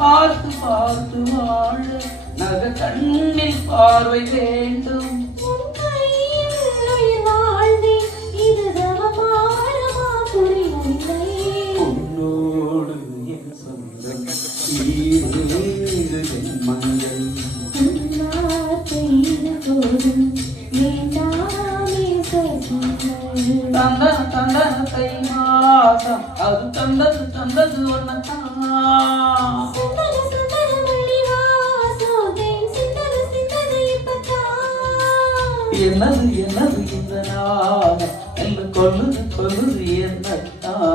பார்த்து பார்த்து வாழ நக கண்ணில் பார்வை வேண்டும். உன்னோடு என் சொந்தம் ஈரேழு ஜென்மங்கள். தந்தன தந்தன தை மாசம் அது தந்தது தந்தது ஒன்னதான். என்னது என்னது இந்த நாள் என்ன கொல்லுது கொல்லுது என்ன